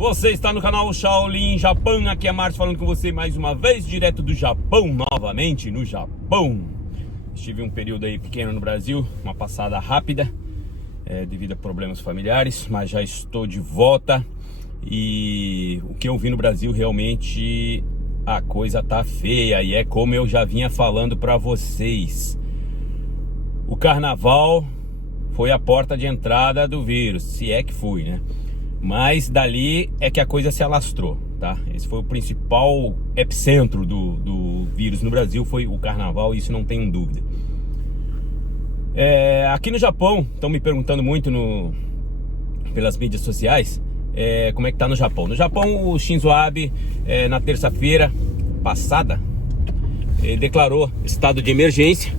Você está no canal Shaolin Japão, aqui é Márcio falando com você mais uma vez, direto do Japão, novamente no Japão. Estive um período aí pequeno no Brasil, uma passada rápida, devido a problemas familiares, mas já estou de volta. E o que eu vi no Brasil, realmente a coisa tá feia, e é como eu já vinha falando para vocês. O carnaval foi a porta de entrada do vírus, se é que foi, né? Mas dali é que a coisa se alastrou, tá? Esse foi o principal epicentro do vírus no Brasil, foi o carnaval, isso não tenho dúvida. Aqui no Japão, estão me perguntando muito pelas mídias sociais, como é que tá no Japão. No Japão, o Shinzo Abe, na terça-feira passada, declarou estado de emergência.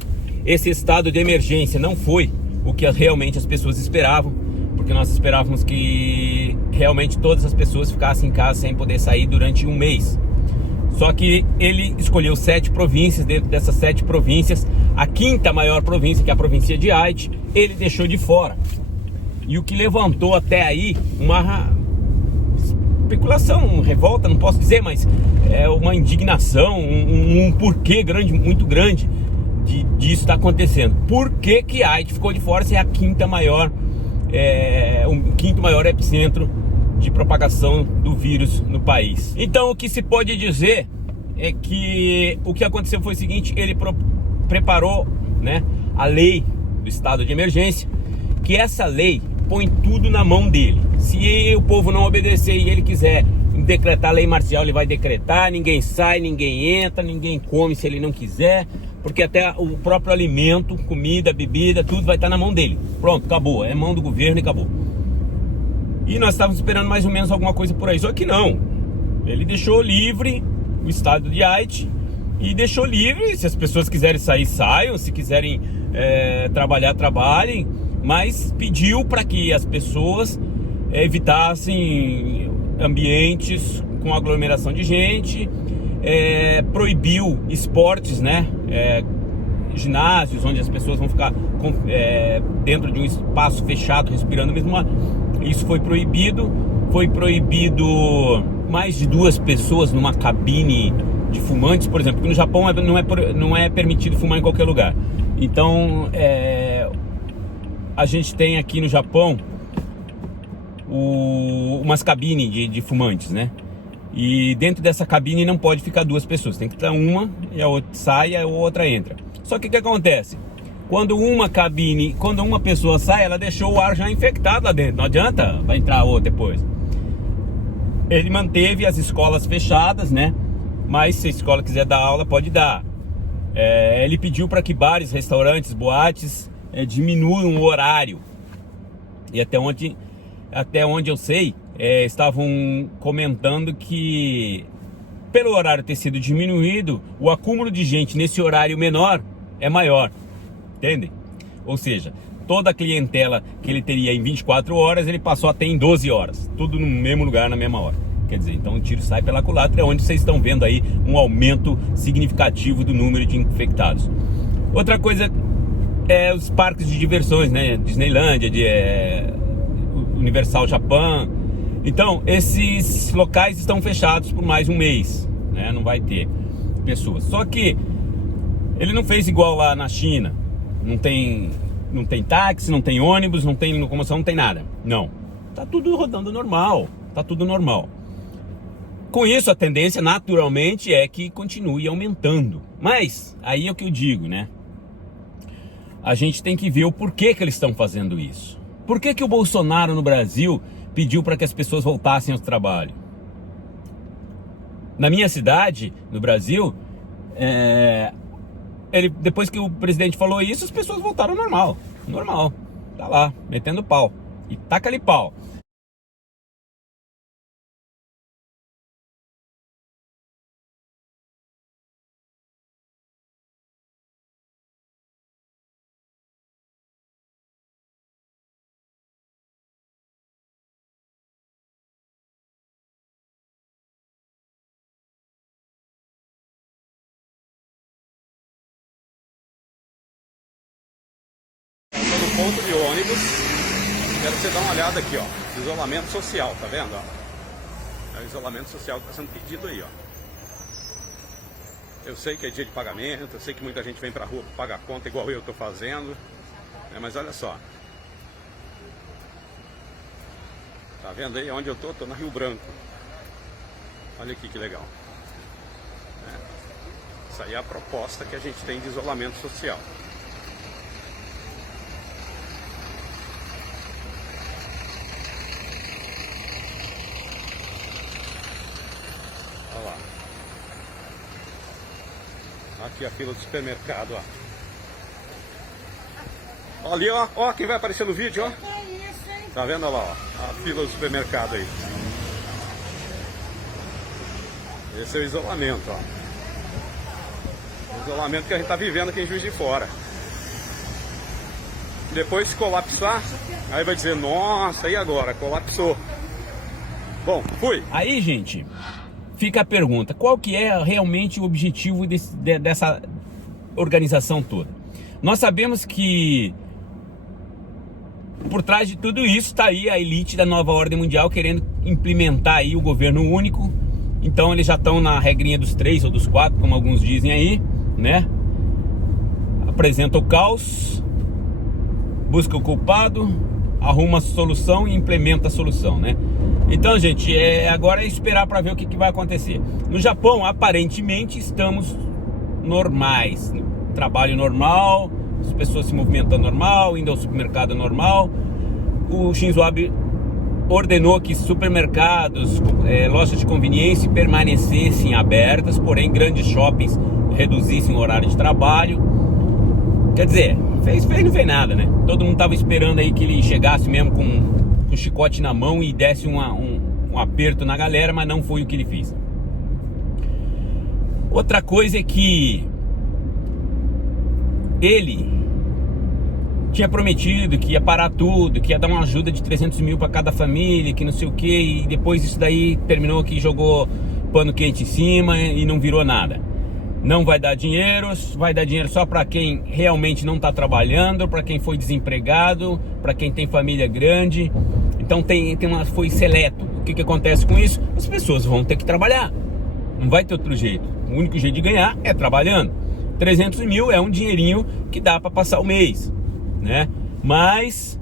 Esse estado de emergência não foi o que realmente as pessoas esperavam, porque nós esperávamos que realmente todas as pessoas ficassem em casa sem poder sair durante um mês. Só que ele escolheu 7 províncias. Dentro dessas 7 províncias, a quinta maior província, que é a província de Aichi, ele deixou de fora. E o que levantou até aí uma especulação, uma revolta, não posso dizer, mas uma indignação, um porquê muito grande disso está acontecendo. Por que que Aichi ficou de fora se é a quinta maior, o quinto maior epicentro de propagação do vírus no país? Então o que se pode dizer é que o que aconteceu foi o seguinte: ele preparou, né, a lei do estado de emergência, que essa lei põe tudo na mão dele. Se o povo não obedecer e ele quiser decretar a lei marcial, ele vai decretar. Ninguém sai, ninguém entra, ninguém come se ele não quiser, porque até o próprio alimento, comida, bebida, tudo vai estar na mão dele. Pronto, acabou, é mão do governo e acabou. E nós estávamos esperando mais ou menos alguma coisa por aí, só que não. Ele deixou livre o estado de Aichi e deixou livre, se as pessoas quiserem sair, saiam, se quiserem trabalhar, trabalhem, mas pediu para que as pessoas evitassem ambientes com aglomeração de gente, proibiu esportes, né? Ginásios onde as pessoas vão ficar dentro de um espaço fechado respirando mesmo ar. Isso foi proibido. Foi proibido mais de 2 pessoas numa cabine de fumantes, por exemplo, porque no Japão não é permitido fumar em qualquer lugar. Então a gente tem aqui no Japão umas cabines de fumantes, né? E dentro dessa cabine não pode ficar 2 pessoas, tem que estar uma e a outra sai e a outra entra. Só que o que acontece? Quando uma pessoa sai, ela deixou o ar já infectado lá dentro, não adianta, vai entrar a outra depois. Ele manteve as escolas fechadas, né? Mas se a escola quiser dar aula, pode dar. Ele pediu para que bares, restaurantes, boates diminuam o horário. E até onde eu sei, estavam comentando que, pelo horário ter sido diminuído, o acúmulo de gente nesse horário menor é maior, entendem? Ou seja, toda a clientela que ele teria em 24 horas, ele passou a ter em 12 horas, tudo no mesmo lugar, na mesma hora. Quer dizer, então o tiro sai pela culatra, é onde vocês estão vendo aí um aumento significativo do número de infectados. Outra coisa é os parques de diversões, né? Disneylândia, Universal Japão. Então, esses locais estão fechados por mais um mês, né? Não vai ter pessoas. Só que ele não fez igual lá na China. Não tem táxi, não tem ônibus, não tem locomoção, não tem nada. Não. Tá tudo rodando normal. Tá tudo normal. Com isso, a tendência, naturalmente, é que continue aumentando. Mas, aí é o que eu digo, né? A gente tem que ver o porquê que eles estão fazendo isso. Por que que o Bolsonaro no Brasil pediu para que as pessoas voltassem ao trabalho? Na minha cidade, no Brasil, depois que o presidente falou isso, as pessoas voltaram ao normal. Normal. Tá lá, metendo pau. E taca-lhe pau. No ponto de ônibus, quero que você dê uma olhada aqui, ó, isolamento social, tá vendo? Ó? É o isolamento social que está sendo pedido aí, ó. Eu sei que é dia de pagamento, eu sei que muita gente vem pra rua pra pagar conta igual eu tô fazendo, né? Mas olha só. Tá vendo aí onde eu tô? Tô na Rio Branco. Olha aqui que legal. Isso aí é a proposta que a gente tem de isolamento social. Olha lá. Aqui a fila do supermercado, ó. Olha ali, ó. Ó, quem vai aparecer no vídeo, ó. Tá vendo, olha lá, ó. A fila do supermercado aí. Esse é o isolamento, ó. O isolamento que a gente tá vivendo aqui em Juiz de Fora. Depois, se colapsar, aí vai dizer, nossa, e agora? Colapsou. Bom, fui. Aí, gente, fica a pergunta, qual que é realmente o objetivo dessa organização toda? Nós sabemos que por trás de tudo isso está aí a elite da nova ordem mundial querendo implementar aí o governo único. Então eles já estão na regrinha dos 3 ou dos 4, como alguns dizem aí, né? Apresenta o caos, busca o culpado, arruma a solução e implementa a solução, né? Então, gente, agora é esperar para ver o que vai acontecer. No Japão, aparentemente, estamos normais. Trabalho normal, as pessoas se movimentando normal, indo ao supermercado normal. O Shinzo Abe ordenou que supermercados, lojas de conveniência permanecessem abertas, porém grandes shoppings reduzissem o horário de trabalho. Quer dizer, não fez nada, né? Todo mundo estava esperando aí que ele chegasse mesmo com o chicote na mão e desse um aperto na galera, mas não foi o que ele fez. Outra coisa é que ele tinha prometido que ia parar tudo, que ia dar uma ajuda de 300 mil para cada família, que não sei o que, e depois isso daí terminou que jogou pano quente em cima e não virou nada. Não vai dar dinheiro, vai dar dinheiro só para quem realmente não está trabalhando, para quem foi desempregado, para quem tem família grande. Então foi seleto. O que acontece com isso? As pessoas vão ter que trabalhar. Não vai ter outro jeito. O único jeito de ganhar é trabalhando. 300 mil é um dinheirinho que dá para passar o mês, né? Mas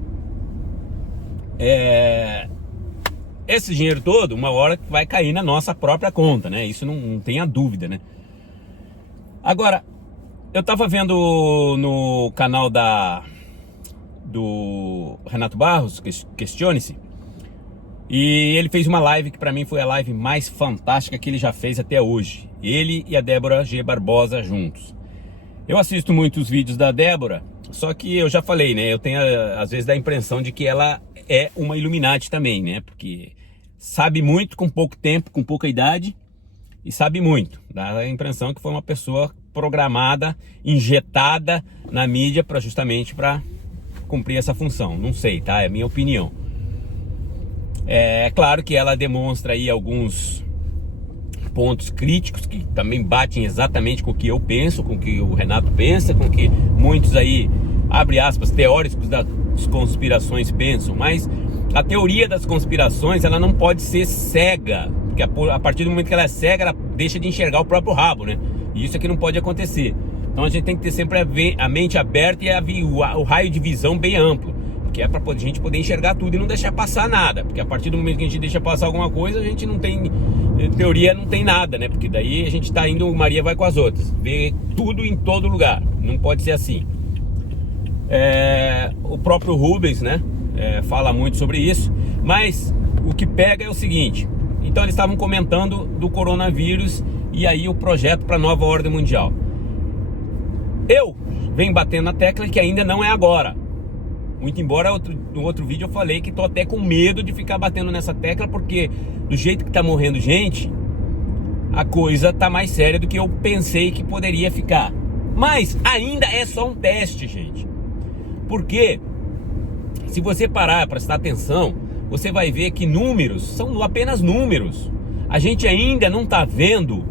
esse dinheiro todo, uma hora vai cair na nossa própria conta, né? Isso não tenha dúvida, né? Agora, eu tava vendo no canal do Renato Barros, Questione-se, e ele fez uma live que pra mim foi a live mais fantástica que ele já fez até hoje. Ele e a Débora G. Barbosa juntos. Eu assisto muitos vídeos da Débora, só que eu já falei, né? Eu tenho às vezes a impressão de que ela é uma Illuminati também, né? Porque sabe muito com pouco tempo, com pouca idade, e sabe muito. Dá a impressão que foi uma pessoa programada, injetada na mídia justamente para cumprir essa função. Não sei, tá? É a minha opinião. É claro que ela demonstra aí alguns pontos críticos que também batem exatamente com o que eu penso, com o que o Renato pensa, com o que muitos aí, abre aspas, teóricos das conspirações pensam. Mas a teoria das conspirações, ela não pode ser cega, porque a partir do momento que ela é cega, ela deixa de enxergar o próprio rabo, né? E isso aqui não pode acontecer. Então a gente tem que ter sempre a mente aberta e o raio de visão bem amplo, que é para a gente poder enxergar tudo e não deixar passar nada. Porque a partir do momento que a gente deixa passar alguma coisa, a gente não tem, em teoria, não tem nada, né? Porque daí a gente tá indo, Maria vai com as outras, vê tudo em todo lugar. Não pode ser assim. O próprio Rubens, né? Fala muito sobre isso. Mas o que pega é o seguinte. Então eles estavam comentando do coronavírus e aí o projeto para a nova ordem mundial. Eu venho batendo na tecla que ainda não é agora. Muito embora no outro vídeo eu falei que tô até com medo de ficar batendo nessa tecla, porque do jeito que tá morrendo gente, a coisa tá mais séria do que eu pensei que poderia ficar. Mas ainda é só um teste, gente. Porque se você parar, prestar atenção, você vai ver que números são apenas números. A gente ainda não tá vendo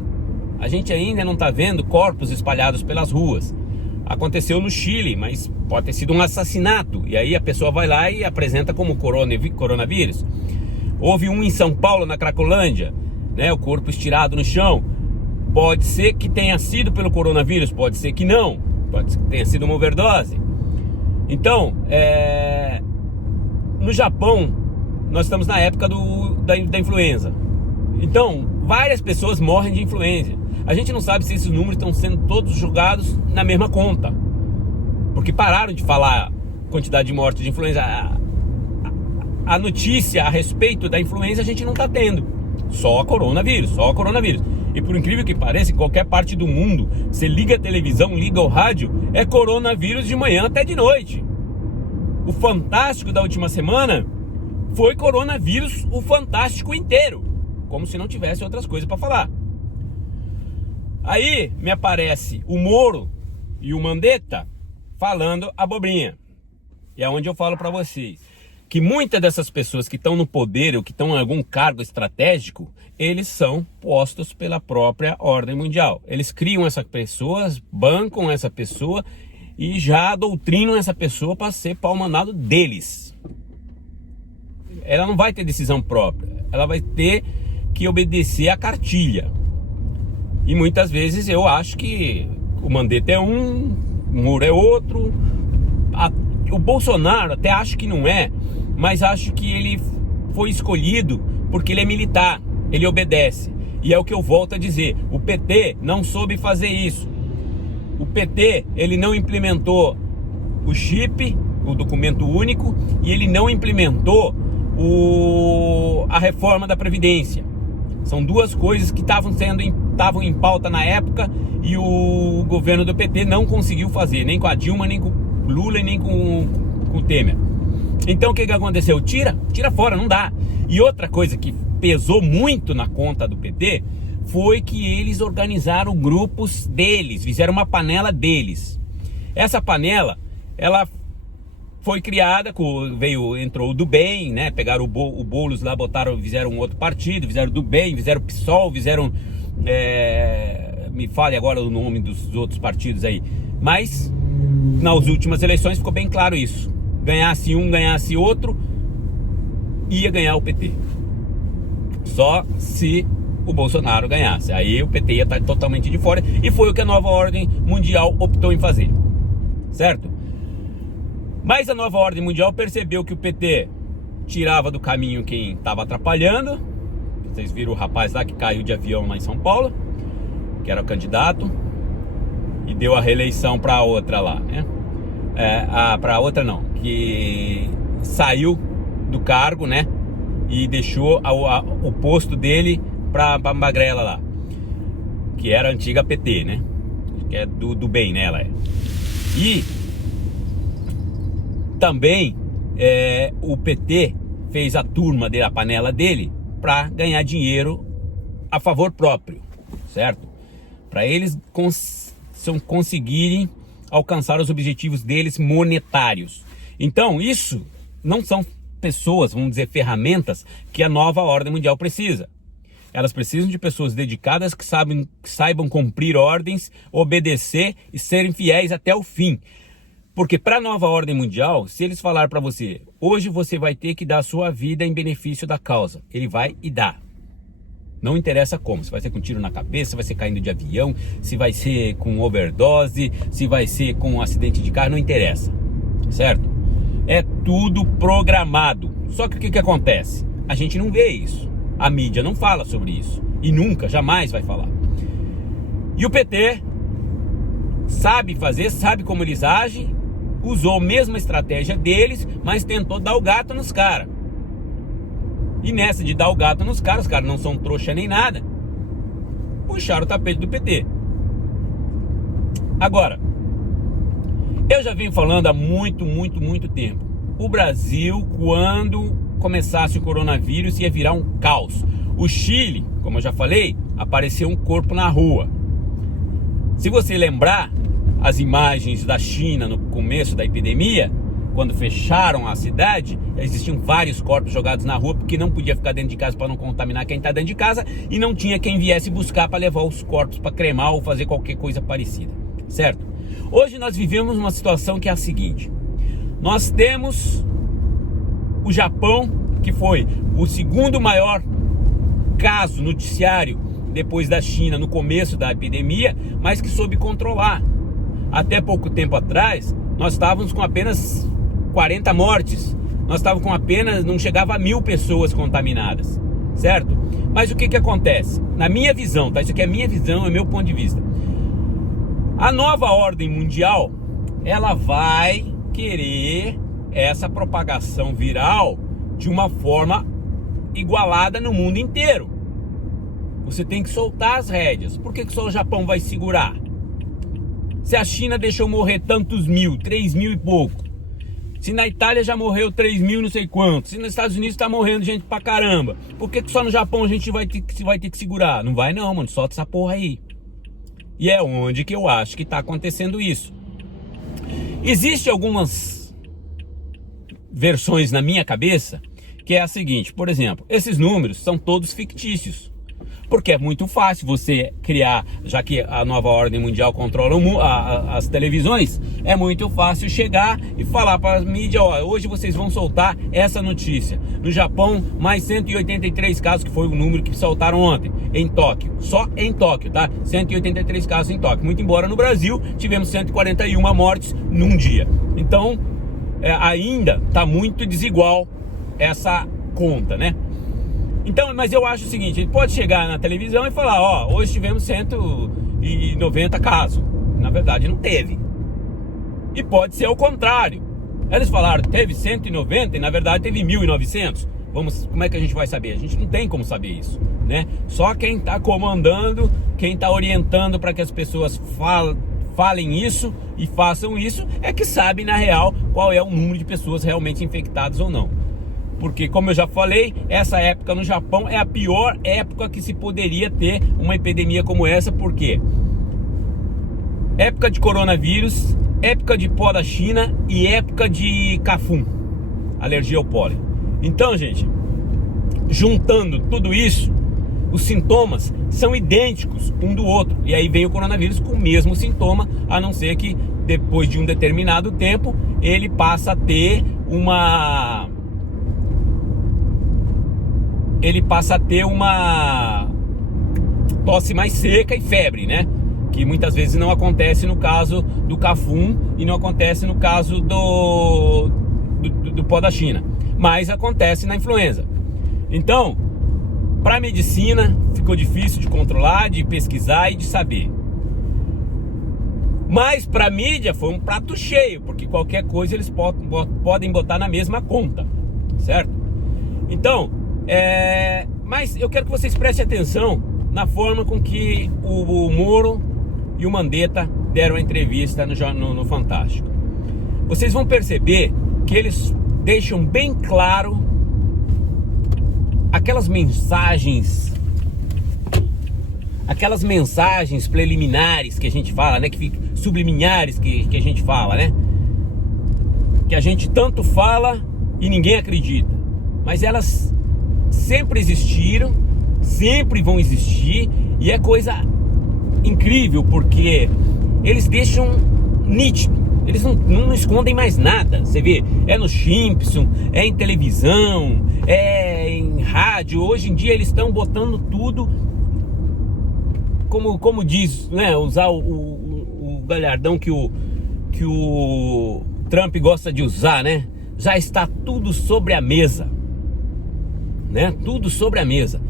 corpos espalhados pelas ruas. Aconteceu no Chile, mas pode ter sido um assassinato. E aí a pessoa vai lá e apresenta como coronavírus. Houve um em São Paulo, na Cracolândia, né? O corpo estirado no chão. Pode ser que tenha sido pelo coronavírus, pode ser que não. Pode ser que tenha sido uma overdose. Então, no Japão, nós estamos na época da influenza. Então, várias pessoas morrem de influenza. A gente não sabe se esses números estão sendo todos jogados na mesma conta, porque pararam de falar quantidade de mortes de influenza. A notícia a respeito da influenza a gente não está tendo. Só coronavírus. E por incrível que pareça, em qualquer parte do mundo, você liga a televisão, liga o rádio, é coronavírus de manhã até de noite. O Fantástico da última semana foi coronavírus o Fantástico inteiro, como se não tivesse outras coisas para falar. Aí me aparece o Moro e o Mandetta falando abobrinha. E é onde eu falo para vocês que muitas dessas pessoas que estão no poder ou que estão em algum cargo estratégico, eles são postos pela própria ordem mundial. Eles criam essa pessoa, bancam essa pessoa e já doutrinam essa pessoa para ser pau-mandado deles. Ela não vai ter decisão própria, ela vai ter que obedecer à cartilha. E muitas vezes eu acho que o Mandetta é um, o Moro é outro. O Bolsonaro até acho que não é, mas acho que ele foi escolhido porque ele é militar, ele obedece. E é o que eu volto a dizer, o PT não soube fazer isso. O PT, ele não implementou o chip, o documento único, e ele não implementou a reforma da Previdência. São duas coisas que estavam em pauta na época e o governo do PT não conseguiu fazer, nem com a Dilma, nem com o Lula e nem com o Temer. Então o que aconteceu? Tira fora, não dá. E outra coisa que pesou muito na conta do PT foi que eles organizaram grupos deles, fizeram uma panela deles. Essa panela, ela foi criada, entrou o do bem, né? Pegaram o Boulos lá, fizeram um outro partido, fizeram do bem, fizeram o PSOL, fizeram... me fale agora o nome dos outros partidos aí. Mas nas últimas eleições ficou bem claro isso. Ganhasse um, ganhasse outro, ia ganhar o PT. Só se o Bolsonaro ganhasse. Aí o PT ia estar totalmente de fora. E foi o que a nova ordem mundial optou em fazer. Certo? Mas a nova ordem mundial percebeu que o PT tirava do caminho quem estava atrapalhando. Vocês viram o rapaz lá que caiu de avião lá em São Paulo, que era o candidato, e deu a reeleição para outra lá, né? Para outra não, que saiu do cargo, né? E deixou o posto dele para Magrela lá, que era a antiga PT, né? Que é do bem, né? Ela é. E também o PT fez a turma dele, a panela dele, para ganhar dinheiro a favor próprio, certo? Para eles conseguirem alcançar os objetivos deles monetários. Então isso não são pessoas, vamos dizer, ferramentas que a nova ordem mundial precisa. Elas precisam de pessoas dedicadas que saibam cumprir ordens, obedecer e serem fiéis até o fim. Porque para a nova ordem mundial, se eles falar para você, hoje você vai ter que dar a sua vida em benefício da causa, ele vai e dá. Não interessa como, se vai ser com tiro na cabeça, se vai ser caindo de avião, se vai ser com overdose, se vai ser com um acidente de carro, não interessa, certo? É tudo programado. Só que o que acontece? A gente não vê isso, a mídia não fala sobre isso, e nunca, jamais vai falar. E o PT sabe fazer, sabe como eles agem, usou a mesma estratégia deles, mas tentou dar o gato nos caras. E nessa de dar o gato nos caras, os caras não são trouxa nem nada, puxaram o tapete do PT. Agora, eu já venho falando há muito tempo. O Brasil, quando começasse o coronavírus, ia virar um caos. O Chile, como eu já falei, apareceu um corpo na rua. Se você lembrar as imagens da China no começo da epidemia, quando fecharam a cidade, existiam vários corpos jogados na rua, porque não podia ficar dentro de casa para não contaminar quem está dentro de casa, e não tinha quem viesse buscar para levar os corpos para cremar ou fazer qualquer coisa parecida, certo? Hoje nós vivemos uma situação que é a seguinte: nós temos o Japão, que foi o segundo maior caso noticiário depois da China no começo da epidemia, mas que soube controlar. Até pouco tempo atrás, nós estávamos com apenas 40 mortes. Nós estávamos com apenas, não chegava a 1.000 pessoas contaminadas, certo? Mas o que acontece? Na minha visão, tá? Isso aqui é minha visão, é meu ponto de vista. A nova ordem mundial, ela vai querer essa propagação viral de uma forma igualada no mundo inteiro. Você tem que soltar as rédeas. Por que só o Japão vai segurar? Se a China deixou morrer tantos mil, 3.000 e pouco, se na Itália já morreu 3.000 não sei quanto, se nos Estados Unidos tá morrendo gente pra caramba, por que só no Japão a gente vai ter que segurar? Não vai não, mano, solta essa porra aí. E é onde que eu acho que tá acontecendo isso. Existem algumas versões na minha cabeça, que é a seguinte, por exemplo, esses números são todos fictícios. Porque é muito fácil você criar, já que a nova ordem mundial controla as televisões, é muito fácil chegar e falar para a mídia, ó, hoje vocês vão soltar essa notícia. No Japão, mais 183 casos, que foi o número que soltaram ontem, em Tóquio. Só em Tóquio, tá? 183 casos em Tóquio. Muito embora no Brasil, tivemos 141 mortes num dia. Então, ainda está muito desigual essa conta, né? Então, mas eu acho o seguinte, ele pode chegar na televisão e falar, ó, hoje tivemos 190 casos. Na verdade não teve. E pode ser o contrário. Eles falaram, teve 190 e na verdade teve 1.900. Como é que a gente vai saber? A gente não tem como saber isso, né? Só quem está comandando, quem está orientando para que as pessoas falem isso e façam isso, é que sabe na real qual é o número de pessoas realmente infectadas ou não. Porque, como eu já falei, essa época no Japão é a pior época que se poderia ter uma epidemia como essa. Por quê? Época de coronavírus, época de pó da China e época de cafum, alergia ao pólen. Então, gente, juntando tudo isso, os sintomas são idênticos um do outro. E aí vem o coronavírus com o mesmo sintoma, a não ser que depois de um determinado tempo ele passa a ter uma tosse mais seca e febre, né? Que muitas vezes não acontece no caso do cafum e não acontece no caso do pó da China, mas acontece na influenza. Então, para a medicina ficou difícil de controlar, de pesquisar e de saber. Mas para a mídia foi um prato cheio, porque qualquer coisa eles podem botar na mesma conta, certo? Então, mas eu quero que vocês prestem atenção na forma com que o Moro e o Mandetta deram a entrevista no Fantástico. Vocês vão perceber que eles deixam bem claro aquelas mensagens preliminares que a gente fala, né? Subliminares que a gente fala, né? Que a gente tanto fala e ninguém acredita. Mas elas sempre existiram, sempre vão existir, e é coisa incrível porque eles deixam nítido, eles não escondem mais nada. Você vê, é no Simpson, é em televisão, é em rádio. Hoje em dia eles estão botando tudo, como diz, né, usar o galhardão que o Trump gosta de usar, né? Já está tudo sobre a mesa, né? Tudo sobre a mesa.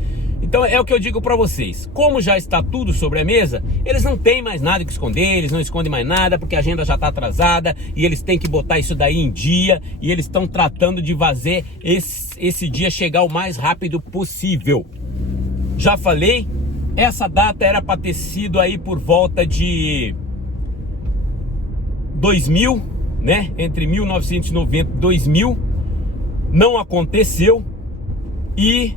Então é o que eu digo para vocês. Como já está tudo sobre a mesa, eles não têm mais nada que esconder, eles não escondem mais nada, porque a agenda já está atrasada e eles têm que botar isso daí em dia, e eles estão tratando de fazer esse dia chegar o mais rápido possível. Já falei, essa data era para ter sido aí por volta de 2000, né? Entre 1990 e 2000. Não aconteceu. E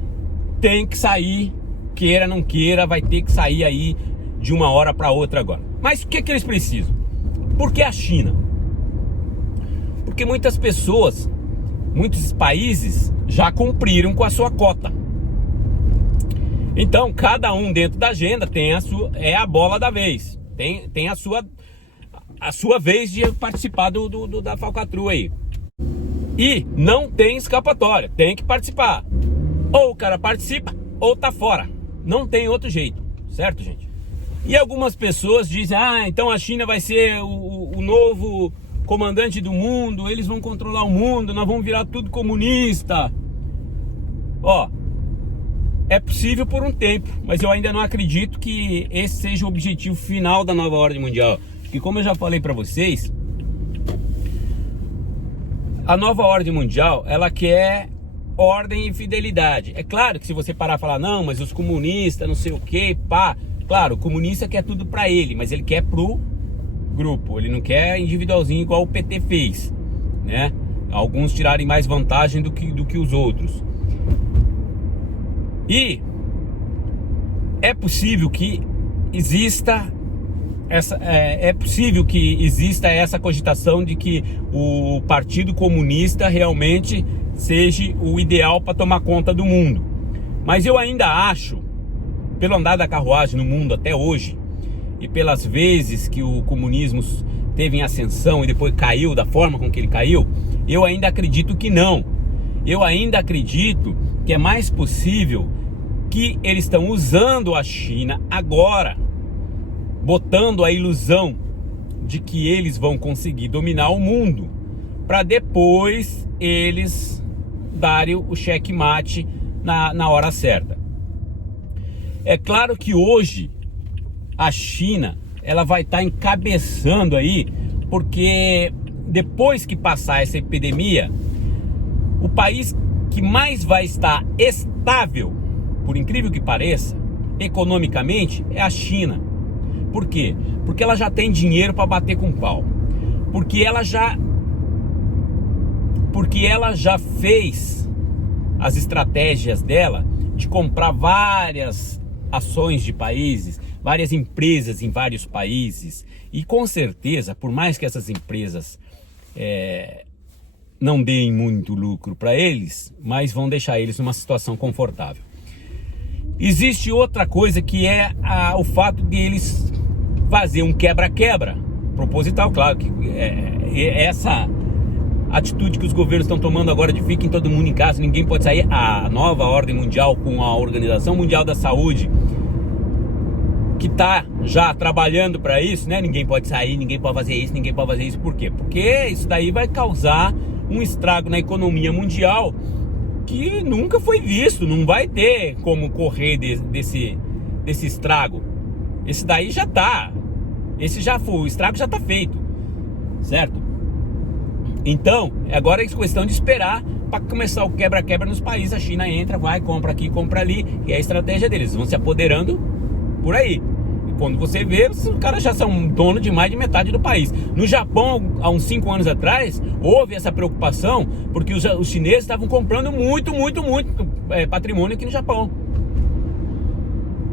tem que sair, queira não queira, vai ter que sair aí de uma hora para outra agora. Mas o que eles precisam? Por que a China? Porque muitas pessoas, muitos países já cumpriram com a sua cota. Então, cada um dentro da agenda tem é a bola da vez. Tem a sua vez de participar da falcatrua aí. E não tem escapatória, tem que participar. Ou o cara participa, ou tá fora. Não tem outro jeito, certo, gente? E algumas pessoas dizem, então a China vai ser o novo comandante do mundo, eles vão controlar o mundo, nós vamos virar tudo comunista. Ó, é possível por um tempo, mas eu ainda não acredito que esse seja o objetivo final da nova ordem mundial. Porque como eu já falei para vocês, a nova ordem mundial, ela quer ordem e fidelidade. É claro que se você parar e falar, não, mas os comunistas, não sei o que, pá. Claro, o comunista quer tudo para ele, mas ele quer pro grupo, ele não quer individualzinho igual o PT fez, né? Alguns tirarem mais vantagem do que os outros. E é possível que exista essa cogitação de que o Partido Comunista realmente seja o ideal para tomar conta do mundo. Mas eu ainda acho, pelo andar da carruagem no mundo até hoje, e pelas vezes que o comunismo teve em ascensão e depois caiu da forma com que ele caiu, eu ainda acredito que não. Eu ainda acredito que é mais possível que eles estão usando a China agora, botando a ilusão de que eles vão conseguir dominar o mundo, para depois eles darem o checkmate na hora certa. É claro que hoje a China, ela vai estar encabeçando aí, porque depois que passar essa epidemia, o país que mais vai estar estável, por incrível que pareça, economicamente, é a China. Por quê? Porque ela já tem dinheiro para bater com pau. Porque ela já fez as estratégias dela de comprar várias ações de países, várias empresas em vários países. E com certeza, por mais que essas empresas não deem muito lucro para eles, mas vão deixar eles numa situação confortável. Existe outra coisa que é o fato de eles fazer um quebra-quebra proposital, claro que essa atitude que os governos estão tomando agora de fiquem todo mundo em casa, ninguém pode sair, a nova ordem mundial com a Organização Mundial da Saúde, que está já trabalhando para isso, né? Ninguém pode sair, ninguém pode fazer isso, ninguém pode fazer isso. Por quê? Porque isso daí vai causar um estrago na economia mundial que nunca foi visto, não vai ter como correr desse estrago. Esse daí já tá, o estrago já tá feito, certo? Então, agora é questão de esperar para começar o quebra-quebra nos países. A China entra, vai, compra aqui, compra ali, e é a estratégia deles, eles vão se apoderando por aí. E quando você vê, os caras já são dono de mais de metade do país. No Japão, há uns 5 anos atrás, houve essa preocupação, porque os chineses estavam comprando muito patrimônio aqui no Japão.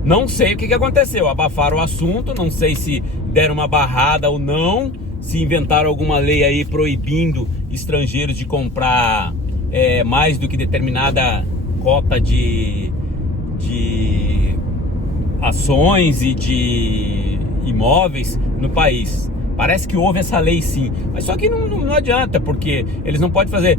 Não sei o que aconteceu, abafaram o assunto, não sei se deram uma barrada ou não, se inventaram alguma lei aí proibindo estrangeiros de comprar mais do que determinada cota de ações e de imóveis no país. Parece que houve essa lei sim, mas só que não adianta, porque eles não podem fazer.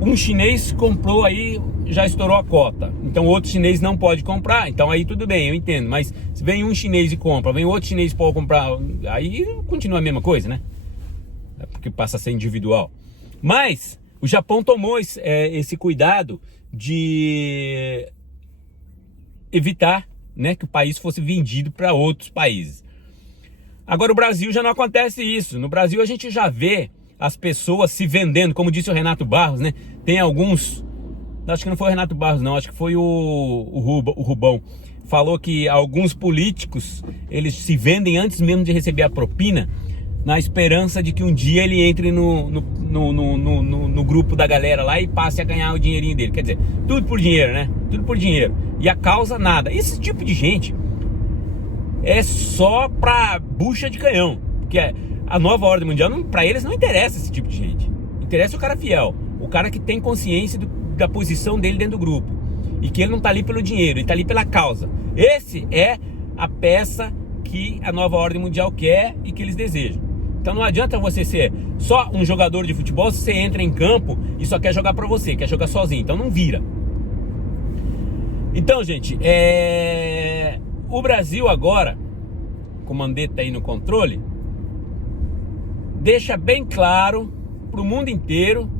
Um chinês comprou aí, já estourou a cota, então outro chinês não pode comprar, então aí tudo bem, eu entendo, mas se vem um chinês e compra, vem outro chinês e pode comprar, aí continua a mesma coisa, né? Porque passa a ser individual. Mas o Japão tomou esse cuidado de evitar, né, que o país fosse vendido para outros países. Agora o Brasil já não acontece isso. No Brasil a gente já vê as pessoas se vendendo, como disse o Renato Barros, né? Tem alguns, acho que não foi o Renato Barros não, acho que foi o Rubão, falou que alguns políticos, eles se vendem antes mesmo de receber a propina, na esperança de que um dia ele entre no grupo da galera lá e passe a ganhar o dinheirinho dele. Quer dizer, tudo por dinheiro, né? Tudo por dinheiro. E a causa nada. Esse tipo de gente é só pra bucha de canhão. Porque a nova ordem mundial, pra eles não interessa esse tipo de gente. Interessa o cara fiel. O cara que tem consciência da posição dele dentro do grupo. E que ele não tá ali pelo dinheiro, ele tá ali pela causa. Esse é a peça que a nova ordem mundial quer e que eles desejam. Então não adianta você ser só um jogador de futebol se você entra em campo e só quer jogar pra você, quer jogar sozinho. Então não vira. Então, gente, o Brasil agora, com o Mandetta aí no controle, deixa bem claro para o mundo inteiro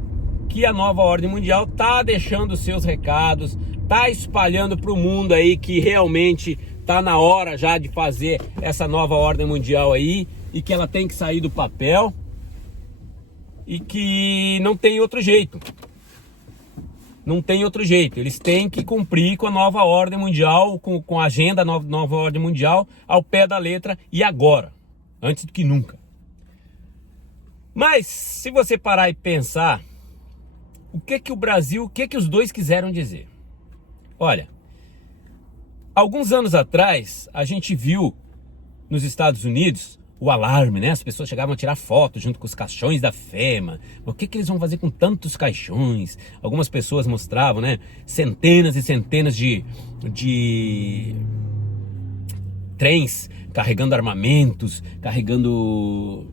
que a nova ordem mundial tá deixando seus recados, tá espalhando para o mundo aí que realmente tá na hora já de fazer essa nova ordem mundial aí, e que ela tem que sair do papel e que não tem outro jeito. Não tem outro jeito, eles têm que cumprir com a nova ordem mundial, com a agenda nova ordem mundial ao pé da letra e agora, antes do que nunca. Mas se você parar e pensar, o que o Brasil, o que os dois quiseram dizer? Olha, alguns anos atrás a gente viu nos Estados Unidos o alarme, né? As pessoas chegavam a tirar fotos junto com os caixões da FEMA. O que eles vão fazer com tantos caixões? Algumas pessoas mostravam, né? Centenas e centenas de trens carregando armamentos, carregando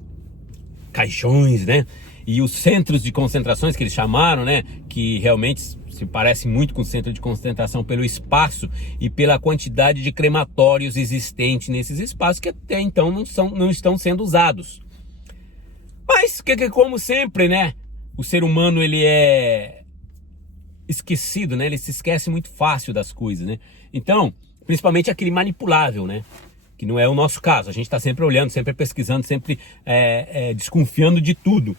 caixões, né? E os centros de concentrações que eles chamaram, né? Que realmente se parece muito com o centro de concentração pelo espaço e pela quantidade de crematórios existentes nesses espaços que até então não estão sendo usados. Mas, como sempre, né? O ser humano, ele é esquecido, né? Ele se esquece muito fácil das coisas, né? Então, principalmente aquele manipulável, né? Que não é o nosso caso. A gente está sempre olhando, sempre pesquisando, sempre desconfiando de tudo.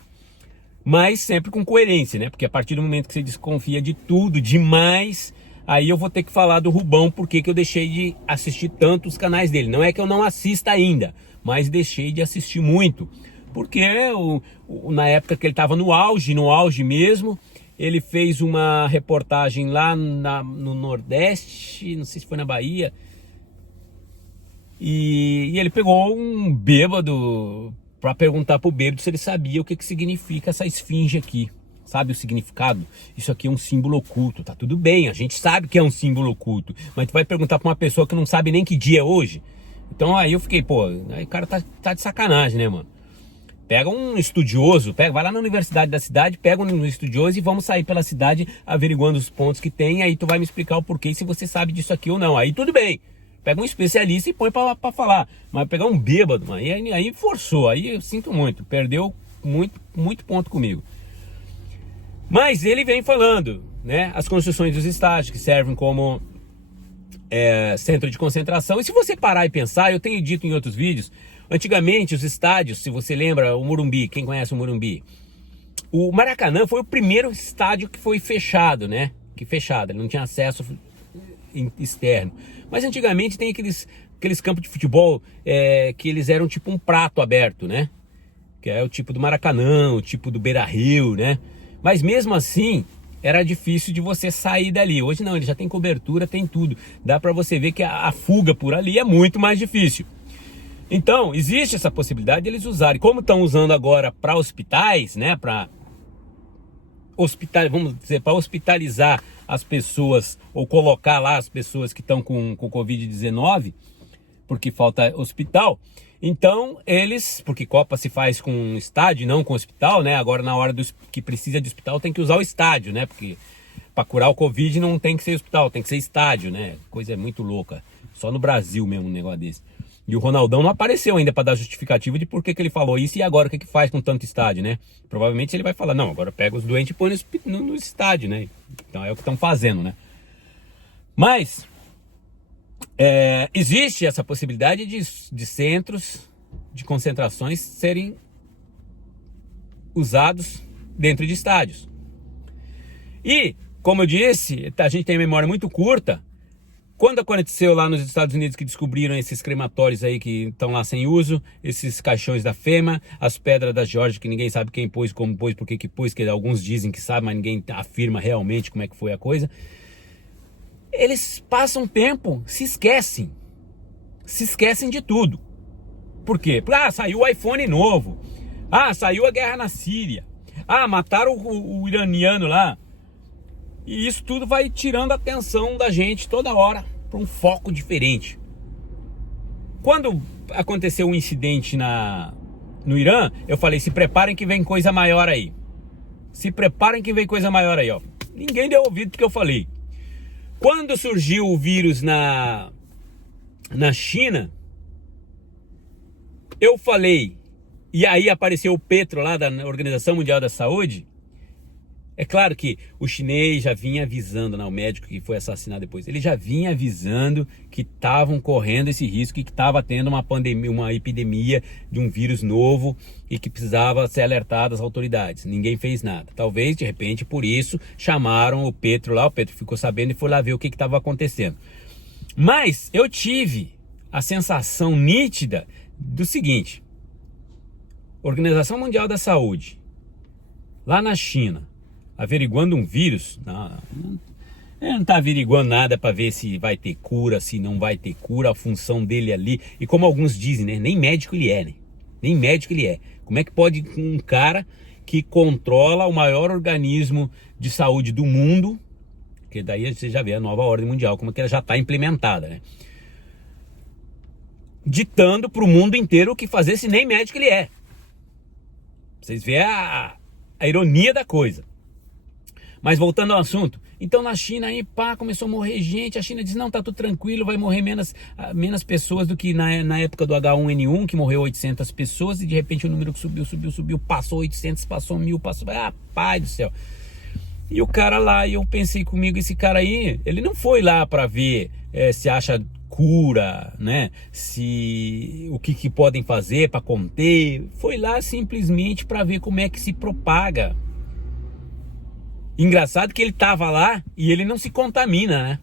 Mas sempre com coerência, né? Porque a partir do momento que você desconfia de tudo, demais, aí eu vou ter que falar do Rubão, porque que eu deixei de assistir tanto os canais dele. Não é que eu não assista ainda, mas deixei de assistir muito. Porque na época que ele estava no auge mesmo, ele fez uma reportagem lá no Nordeste, não sei se foi na Bahia, e ele pegou um bêbado para perguntar pro bêbado se ele sabia o que significa essa esfinge aqui. Sabe o significado? Isso aqui é um símbolo oculto. Tá tudo bem, a gente sabe que é um símbolo oculto, mas tu vai perguntar para uma pessoa que não sabe nem que dia é hoje? Então aí eu fiquei, pô, aí o cara tá de sacanagem, né, mano? Pega um estudioso, vai lá na universidade da cidade, pega um estudioso e vamos sair pela cidade averiguando os pontos que tem, aí tu vai me explicar o porquê, se você sabe disso aqui ou não. Aí tudo bem. Pega um especialista e põe pra falar. Mas pegar um bêbado, aí forçou. Aí eu sinto muito. Perdeu muito ponto comigo. Mas ele vem falando, né? As construções dos estádios que servem como centro de concentração. E se você parar e pensar, eu tenho dito em outros vídeos, antigamente os estádios, se você lembra, o Morumbi, quem conhece o Morumbi? O Maracanã foi o primeiro estádio que foi fechado, né? Ele não tinha acesso externo. Mas antigamente tem aqueles campos de futebol que eles eram tipo um prato aberto, né? Que é o tipo do Maracanã, o tipo do Beira-Rio, né? Mas mesmo assim era difícil de você sair dali. Hoje não, ele já tem cobertura, tem tudo. Dá para você ver que a fuga por ali é muito mais difícil. Então existe essa possibilidade de eles usarem, como estão usando agora para hospitais, né? Para hospitalizar as pessoas, ou colocar lá as pessoas que estão com Covid-19, porque falta hospital. Então porque Copa se faz com estádio, não com hospital, né? Agora na hora que precisa de hospital tem que usar o estádio, né? Porque para curar o Covid não tem que ser hospital, tem que ser estádio, né? Coisa muito louca. Só no Brasil mesmo um negócio desse. E o Ronaldão não apareceu ainda para dar justificativa de por que ele falou isso e agora o que faz com tanto estádio, né? Provavelmente ele vai falar, não, agora pega os doentes e põe no estádio, né? Então é o que estão fazendo, né? Mas existe essa possibilidade de centros de concentrações serem usados dentro de estádios. E, como eu disse, a gente tem memória muito curta. Quando aconteceu lá nos Estados Unidos que descobriram esses crematórios aí que estão lá sem uso, esses caixões da FEMA, as pedras da Geórgia que ninguém sabe quem pôs, como pôs, por que pôs, que alguns dizem que sabe, mas ninguém afirma realmente como é que foi a coisa. Eles passam tempo, se esquecem de tudo. Por quê? Saiu o iPhone novo, saiu a guerra na Síria, mataram o iraniano lá. E isso tudo vai tirando a atenção da gente toda hora para um foco diferente. Quando aconteceu um incidente no Irã, eu falei, se preparem que vem coisa maior aí. Se preparem que vem coisa maior aí, ó. Ninguém deu ouvido porque eu falei. Quando surgiu o vírus na China, eu falei, e aí apareceu o Petro lá da Organização Mundial da Saúde. É claro que o chinês já vinha avisando, o médico que foi assassinado depois, ele já vinha avisando que estavam correndo esse risco e que estava tendo uma pandemia, uma epidemia de um vírus novo e que precisava ser alertado às autoridades. Ninguém fez nada. Talvez, de repente, por isso, chamaram o Petro lá, o Petro ficou sabendo e foi lá ver o que estava acontecendo. Mas eu tive a sensação nítida do seguinte: Organização Mundial da Saúde, lá na China, averiguando um vírus, não está averiguando nada para ver se vai ter cura, se não vai ter cura, a função dele ali. E como alguns dizem, né? Nem médico ele é, né? Nem médico ele é. Como é que pode um cara que controla o maior organismo de saúde do mundo, que daí você já vê a nova ordem mundial, como é que ela já está implementada, né? Ditando para o mundo inteiro o que fazer, se nem médico ele é. Vocês veem a ironia da coisa. Mas voltando ao assunto, então na China aí, começou a morrer gente. A China diz, não, tá tudo tranquilo, vai morrer menos pessoas do que na época do H1N1, que morreu 800 pessoas, e de repente o número subiu, passou 800, passou 1000, passou... Ah, pai do céu. E o cara lá, e eu pensei comigo, esse cara aí, ele não foi lá para ver se acha cura, né? Se o que podem fazer para conter. Foi lá simplesmente para ver como é que se propaga. Engraçado que ele tava lá e ele não se contamina, né?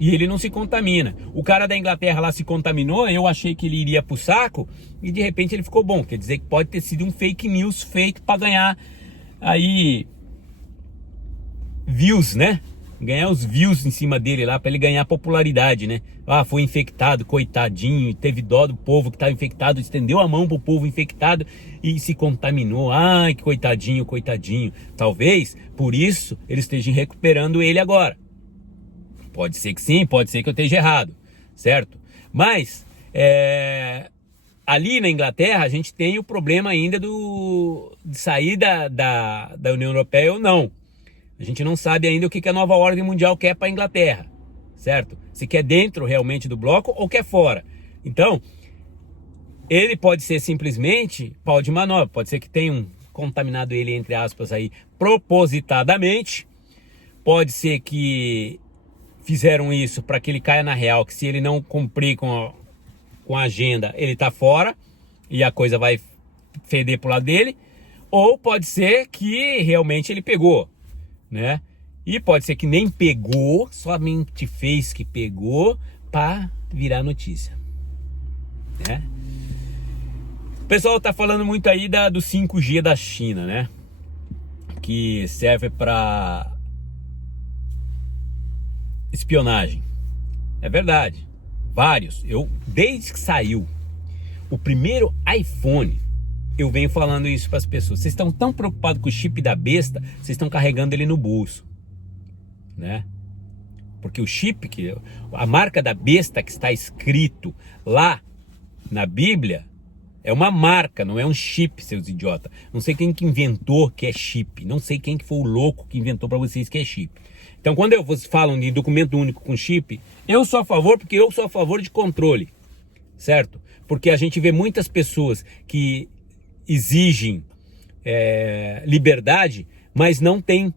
E ele não se contamina. O cara da Inglaterra lá se contaminou, eu achei que ele iria pro saco e de repente ele ficou bom. Quer dizer que pode ter sido um fake news feito para ganhar aí views, né? Ganhar os views em cima dele lá, para ele ganhar popularidade, né? Ah, foi infectado, coitadinho, teve dó do povo que estava infectado, estendeu a mão pro povo infectado e se contaminou. Ai, que coitadinho, coitadinho. Talvez, por isso, eles estejam recuperando ele agora. Pode ser que sim, pode ser que eu esteja errado, certo? Mas, ali na Inglaterra, a gente tem o problema ainda de sair da União Europeia ou não. A gente não sabe ainda o que a nova ordem mundial quer para a Inglaterra, certo? Se quer dentro realmente do bloco ou quer fora. Então, ele pode ser simplesmente pau de manobra. Pode ser que tenham contaminado ele, entre aspas, aí, propositadamente. Pode ser que fizeram isso para que ele caia na real, que se ele não cumprir com a agenda, ele tá fora e a coisa vai feder pro lado dele. Ou pode ser que realmente ele pegou, né? E pode ser que nem pegou, somente fez que pegou para virar notícia, né? O pessoal tá falando muito aí do 5G da China, né? Que serve para espionagem. É verdade, vários. Desde que saiu o primeiro iPhone, eu venho falando isso para as pessoas. Vocês estão tão preocupados com o chip da besta, vocês estão carregando ele no bolso, né? Porque o chip, a marca da besta que está escrito lá na Bíblia, é uma marca, não é um chip, seus idiotas. Não sei quem que inventou que é chip. Não sei quem que foi o louco que inventou para vocês que é chip. Então, quando vocês falam de documento único com chip, eu sou a favor, porque eu sou a favor de controle, certo? Porque a gente vê muitas pessoas que exigem liberdade, mas não tem,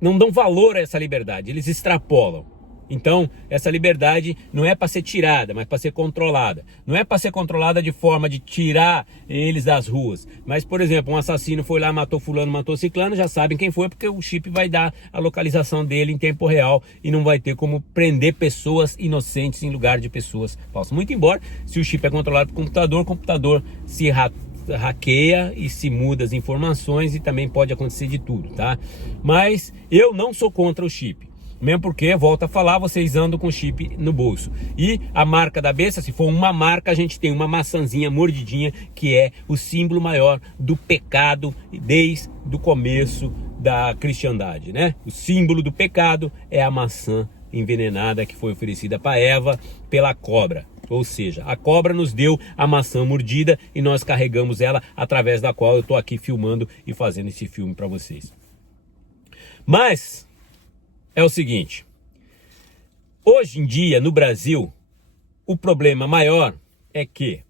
não dão valor a essa liberdade, eles extrapolam. Então, essa liberdade não é para ser tirada, mas para ser controlada. Não é para ser controlada de forma de tirar eles das ruas. Mas, por exemplo, um assassino foi lá, matou fulano, matou ciclano, já sabem quem foi, porque o chip vai dar a localização dele em tempo real e não vai ter como prender pessoas inocentes em lugar de pessoas falsas. Muito embora, se o chip é controlado por computador, o computador se hackeia e se muda as informações e também pode acontecer de tudo, tá? Mas eu não sou contra o chip. Mesmo porque, volto a falar, vocês andam com chip no bolso. E a marca da besta, se for uma marca, a gente tem uma maçãzinha mordidinha, que é o símbolo maior do pecado desde o começo da cristandade, né? O símbolo do pecado é a maçã envenenada que foi oferecida para Eva pela cobra. Ou seja, a cobra nos deu a maçã mordida e nós carregamos ela, através da qual eu estou aqui filmando e fazendo esse filme para vocês. Mas é o seguinte, hoje em dia no Brasil, o problema maior é que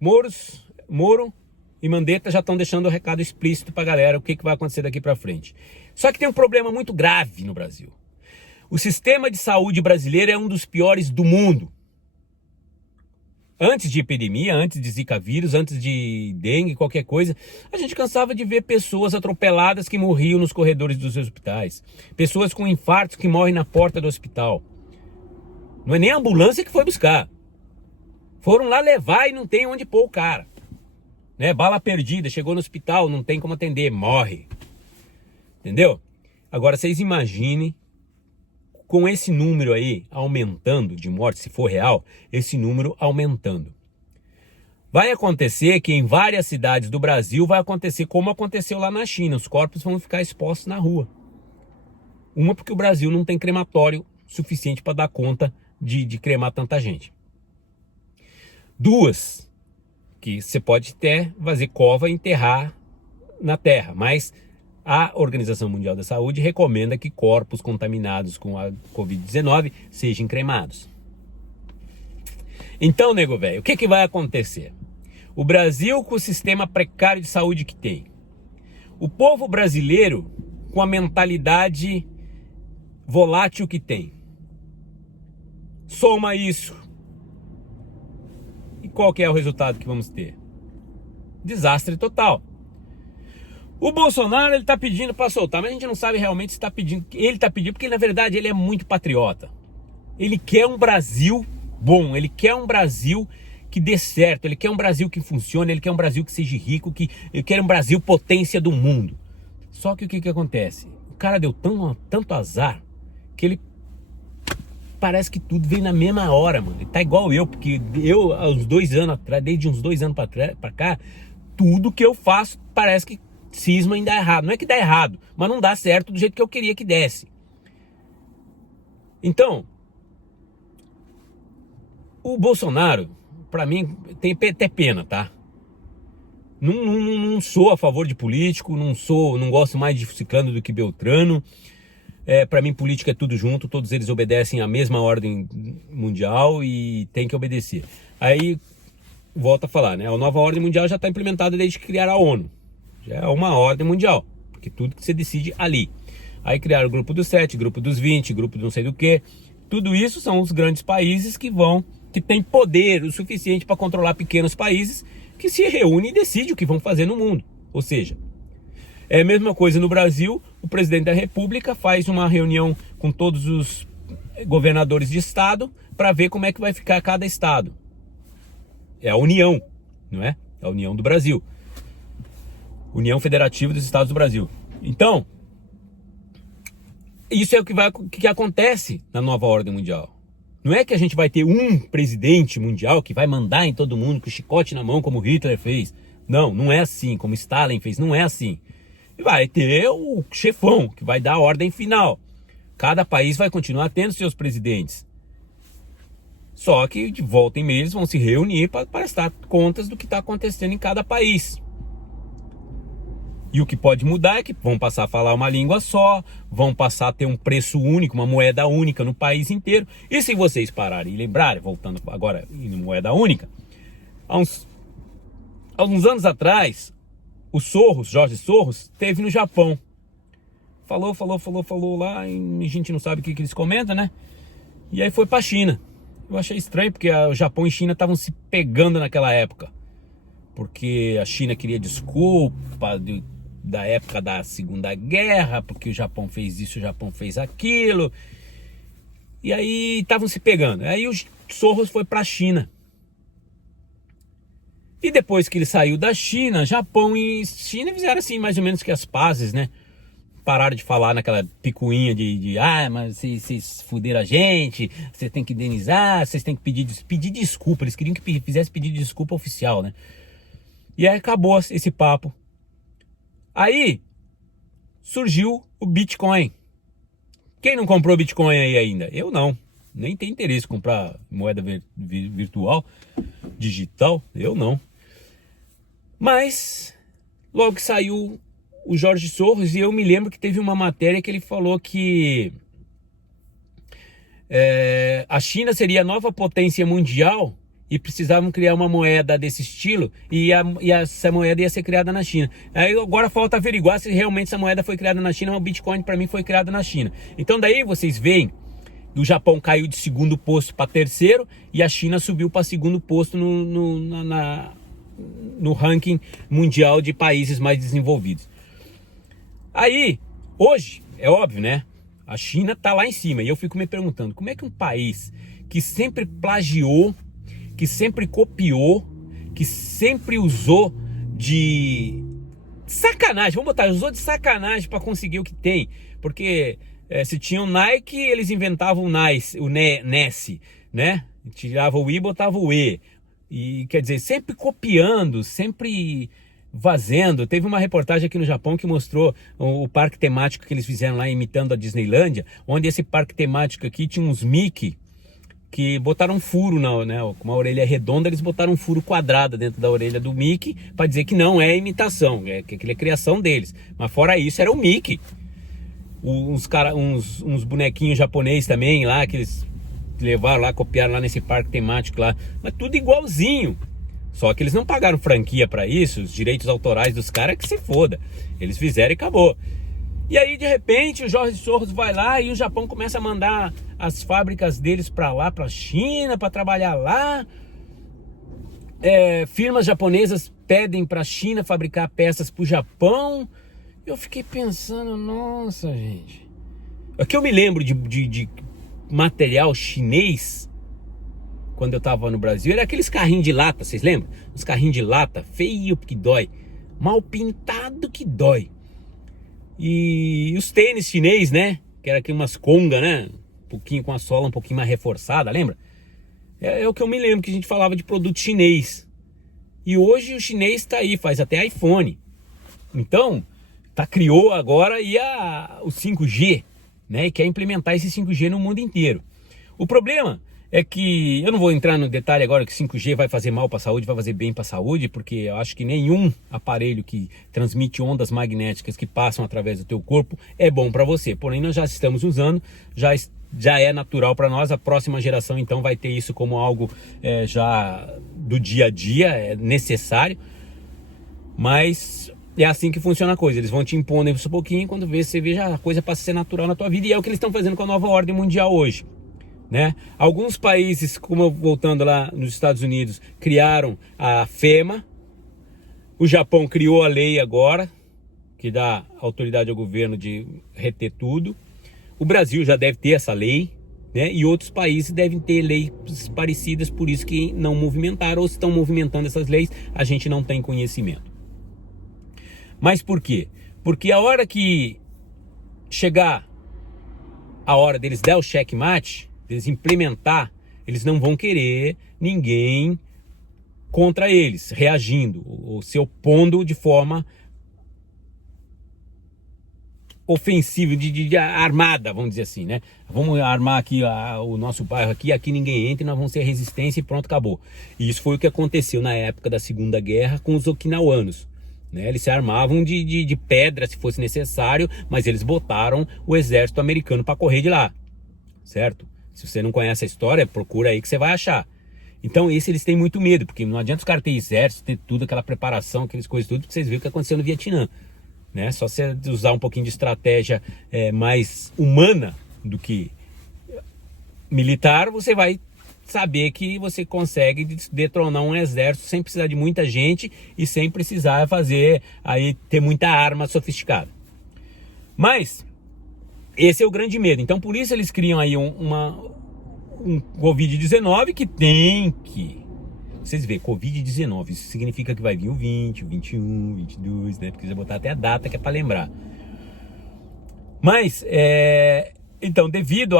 Moro e Mandetta já estão deixando o recado explícito para a galera o que vai acontecer daqui para frente. Só que tem um problema muito grave no Brasil. O sistema de saúde brasileiro é um dos piores do mundo. Antes de epidemia, antes de Zika vírus, antes de dengue, qualquer coisa, a gente cansava de ver pessoas atropeladas que morriam nos corredores dos hospitais. Pessoas com infartos que morrem na porta do hospital. Não é nem a ambulância que foi buscar. Foram lá levar e não tem onde pôr o cara. Né? Bala perdida, chegou no hospital, não tem como atender, morre. Entendeu? Agora vocês imaginem, com esse número aí aumentando de morte, se for real, esse número aumentando. Vai acontecer que em várias cidades do Brasil vai acontecer como aconteceu lá na China. Os corpos vão ficar expostos na rua. Uma porque o Brasil não tem crematório suficiente para dar conta de cremar tanta gente. Duas, que você pode até fazer cova e enterrar na terra, mas a Organização Mundial da Saúde recomenda que corpos contaminados com a Covid-19 sejam cremados. Então, nego velho, o que vai acontecer? O Brasil com o sistema precário de saúde que tem. O povo brasileiro com a mentalidade volátil que tem. Soma isso. E qual que é o resultado que vamos ter? Desastre total. O Bolsonaro, ele tá pedindo para soltar, mas a gente não sabe realmente se tá pedindo. Ele tá pedindo porque, na verdade, ele é muito patriota. Ele quer um Brasil bom, ele quer um Brasil que dê certo, ele quer um Brasil que funcione, ele quer um Brasil que seja rico, ele quer um Brasil potência do mundo. Só que o que acontece? O cara deu tanto azar que ele parece que tudo vem na mesma hora, mano. Ele tá igual eu, porque eu, aos 2 anos atrás, desde uns 2 anos pra cá, tudo que eu faço parece que cisma em dar errado. Não é que dá errado, mas não dá certo do jeito que eu queria que desse. Então, o Bolsonaro, pra mim, tem até pena, tá? Não sou a favor de político, não gosto mais de ciclano do que Beltrano. Pra mim, política é tudo junto, todos eles obedecem à mesma ordem mundial e tem que obedecer. Aí, volta a falar, né? A nova ordem mundial já está implementada desde que criaram a ONU. Já é uma ordem mundial, porque tudo que você decide ali. Aí criaram o grupo dos 7, grupo dos 20, grupo do não sei do que. Tudo isso são os grandes países que têm poder o suficiente para controlar pequenos países que se reúnem e decidem o que vão fazer no mundo. Ou seja, é a mesma coisa no Brasil, o presidente da República faz uma reunião com todos os governadores de estado para ver como é que vai ficar cada estado. É a União, não é? É a União do Brasil. União Federativa dos Estados do Brasil. Então, isso é o que acontece na nova ordem mundial. Não é que a gente vai ter um presidente mundial que vai mandar em todo mundo com o chicote na mão como Hitler fez. Não é assim, como Stalin fez, não é assim. Vai ter o chefão que vai dar a ordem final. Cada país vai continuar tendo seus presidentes. Só que de volta e meia eles vão se reunir para prestar contas do que está acontecendo em cada país. E o que pode mudar é que vão passar a falar uma língua só, vão passar a ter um preço único, uma moeda única no país inteiro. E se vocês pararem e lembrarem, voltando agora em moeda única, há uns anos atrás, Jorge Soros, esteve no Japão. Falou lá, e a gente não sabe o que eles comentam, né? E aí foi pra China. Eu achei estranho, porque o Japão e a China estavam se pegando naquela época. Porque a China queria desculpa da época da Segunda Guerra, porque o Japão fez isso, o Japão fez aquilo. E aí estavam se pegando. Aí o Soros foi pra China. E depois que ele saiu da China, Japão e China fizeram assim, mais ou menos que as pazes, né? Pararam de falar naquela picuinha mas vocês fuderam a gente, vocês têm que indenizar, vocês têm que pedir desculpa. Eles queriam que fizesse pedido de desculpa oficial, né? E aí acabou esse papo. Aí surgiu o Bitcoin. Quem não comprou Bitcoin aí ainda? Eu não. Nem tenho interesse em comprar moeda virtual, digital. Eu não. Mas logo que saiu o Jorge Soros, e eu me lembro que teve uma matéria que ele falou que a China seria a nova potência mundial e precisavam criar uma moeda desse estilo e essa moeda ia ser criada na China. Aí agora falta averiguar se realmente essa moeda foi criada na China, mas o Bitcoin para mim foi criado na China. Então daí vocês veem, o Japão caiu de segundo posto para terceiro e a China subiu para segundo posto no ranking mundial de países mais desenvolvidos. Aí, hoje, é óbvio, né? A China tá lá em cima e eu fico me perguntando, como é que um país que sempre plagiou, que sempre copiou, que sempre usou de sacanagem, vamos botar, usou de sacanagem para conseguir o que tem, porque se tinha o Nike, eles inventavam o Nice, o Ness, né? Tirava o I e botava o E, e quer dizer, sempre copiando, sempre vazando. Teve uma reportagem aqui no Japão que mostrou o parque temático que eles fizeram lá, imitando a Disneylândia, onde esse parque temático aqui tinha uns Mickey, que botaram um furo, né, com uma orelha redonda, eles botaram um furo quadrado dentro da orelha do Mickey para dizer que não é imitação, que aquilo é criação deles. Mas fora isso, era o Mickey. Uns bonequinhos japoneses também lá, que eles levaram lá, copiaram lá nesse parque temático lá. Mas tudo igualzinho. Só que eles não pagaram franquia para isso, os direitos autorais dos caras que se foda. Eles fizeram e acabou. E aí, de repente, o Jorge Soros vai lá e o Japão começa a mandar as fábricas deles para lá, para a China, para trabalhar lá. Firmas japonesas pedem para a China fabricar peças para o Japão. Eu fiquei pensando, nossa, gente. O que eu me lembro de material chinês, quando eu tava no Brasil, era aqueles carrinhos de lata, vocês lembram? Os carrinhos de lata, feio que dói, mal pintado que dói. E os tênis chinês, né? Que era aqui umas conga, né? Um pouquinho com a sola um pouquinho mais reforçada, lembra? É o que eu me lembro, que a gente falava de produto chinês. E hoje o chinês tá aí, faz até iPhone. Então, criou agora o 5G, né? E quer implementar esse 5G no mundo inteiro. O problema é que, eu não vou entrar no detalhe agora que 5G vai fazer mal para a saúde, vai fazer bem para a saúde, porque eu acho que nenhum aparelho que transmite ondas magnéticas que passam através do teu corpo é bom para você. Porém, nós já estamos usando, já é natural para nós. A próxima geração, então, vai ter isso como algo já do dia a dia, é necessário. Mas é assim que funciona a coisa. Eles vão te impondo isso um pouquinho, quando você vê, já a coisa passa a ser natural na tua vida. E é o que eles estão fazendo com a nova ordem mundial hoje, né? Alguns países, como voltando lá nos Estados Unidos, criaram a FEMA. O Japão criou a lei agora, que dá autoridade ao governo de reter tudo. O Brasil já deve ter essa lei, né? E outros países devem ter leis parecidas, por isso que não movimentaram, ou se estão movimentando essas leis, a gente não tem conhecimento. Mas por quê? Porque a hora que chegar a hora deles dar o checkmate, deles implementar, eles não vão querer ninguém contra eles, reagindo, ou se opondo de forma ofensiva, de armada, vamos dizer assim, né? Vamos armar aqui o nosso bairro aqui ninguém entra, nós vamos ser resistência e pronto, acabou. E isso foi o que aconteceu na época da Segunda Guerra com os okinawanos, né? Eles se armavam de pedra se fosse necessário, mas eles botaram o exército americano para correr de lá, certo? Se você não conhece a história, procura aí que você vai achar. Então eles têm muito medo, porque não adianta os caras terem exército, ter tudo, aquela preparação, aquelas coisas tudo, porque vocês viram o que aconteceu no Vietnã, né? Só você usar um pouquinho de estratégia mais humana do que militar, você vai saber que você consegue detronar um exército sem precisar de muita gente e sem precisar ter muita arma sofisticada. Mas esse é o grande medo. Então por isso eles criam aí um Covid-19 que tem que... Vocês veem, Covid-19, isso significa que vai vir o 20, o 21, o 22, né? Porque você botar até a data que é para lembrar. Mas, então, devido